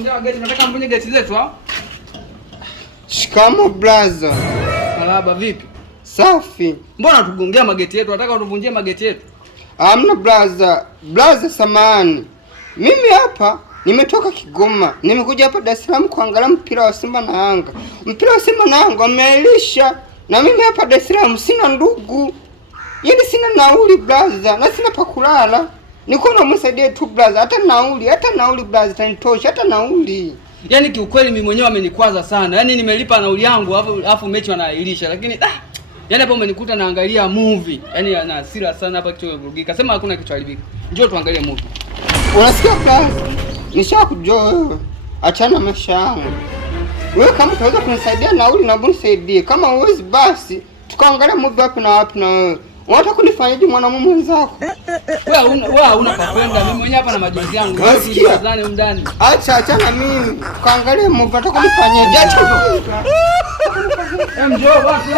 kuvunja mageti, nataka mvunje geti letu au? Shikamo brother. Marahaba, vipi? Safi. Mbona tugongea mageti yetu? Nataka utuvunjie mageti yetu. Hamna brother. Brother samani. Mimi hapa nimetoka Kigoma. Nimekuja hapa Dar es Salaam kuangalia mpira wa Simba na Yanga. Mpira wa Simba na Yanga wameailisha. Na mimi hapa Dar es Salaam sina ndugu. Yaani sina nauli brother, na sina pa kulala. Niko na msaidie tu brother, hata nauli brother tanitosha, hata nauli. Yaani kiukweli mimi mwenyewe amenikwaza sana. Yaani nimelipa nauli yangu alafu mechi wanaahirisha. Lakini yaani hapo umenikuta naangalia movie. Yaani ana hasira sana hapa, kichwa kimevurugika. Sema hakuna kitu haribika. Njoo tuangalie movie. Unasikia brother? Nishakujua wewe. Achana maisha yangu. Wewe kama utaweza kunisaidia nauli na unisaidie. Kama huwezi basi tukaangalia movie wapi na wapi na wewe. Unataka kunifanyaje mwanamume mwenzako? Wewe una papenda, mimi mwenyewe hapa na majonzi yangu. Unasikia? Ndani. Acha na mimi. Tukaangalie movie, unataka kunifanyaje? Njoo basi.